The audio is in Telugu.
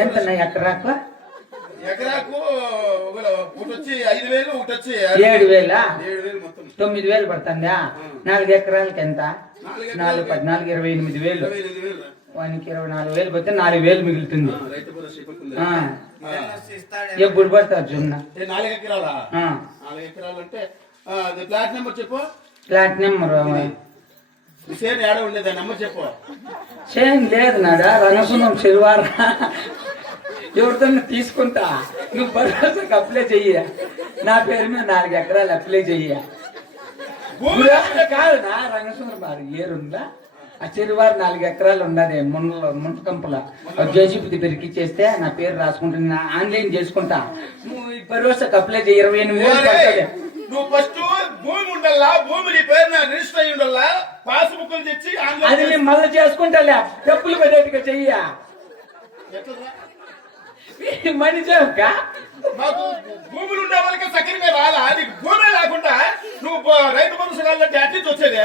ఎంత ఎకరాకు? ఎకరాకు ఒకటి వచ్చి 5,000, ఒకటి వచ్చి 7,000. 7,000 మొత్తం 9,000 పడుతుందా? 4 ఎకరాలకి ఎంత? 4, 14, 28,000. వానికి 24,000 పోతే 4,000 మిగులుతుంది. ఎప్పుడు పడతారు జొన్న? 4 ఎకరాలా? 4 ఎకరాలు అంటే ప్లాట్ నెంబర్ చెప్పు. ప్లాట్ నెంబర్ సేమ్ ఏడ ఉండేది నెంబర్ చెప్పు. సేమ్ లేదు నాడా, రణసునం శనివారం ఎవరితో తీసుకుంటా. నువ్వు భరోసాకి అప్లై చెయ్య. నా పేరు మీద 4 ఎకరాలు అప్లై చెయ్య. కాదు నా రంగసుందరం బారు ఏరుందా ఆ చెరువారు 4 ఎకరాలు ఉన్నది ముంటకంపల జేసీపీ పెరికిచ్చేస్తే నా పేరు రాసుకుంటా, ఆన్లైన్ చేసుకుంటా. నువ్వు భరోసాకి అప్లై చేయి. 28,000 పడుతుంది. నువ్వు ఫస్ట్ భూమి ఉండాలా, భూమి నీ పేరు రిజిస్టర్ అయ్యి ఉండాలా, పాస్ బుక్లు తెచ్చి అది నేను మళ్ళీ చేసుకుంటాలే. డబ్బులు పడేట్టుగా చెయ్యా. మనిషి మాకు భూములు ఉండే వాళ్ళకి సక్రమే రాలా. నీకు భూమే లేకుండా నువ్వు రైతు భరోసా కావాలంటే అట్లీస్ట్ వచ్చేదే.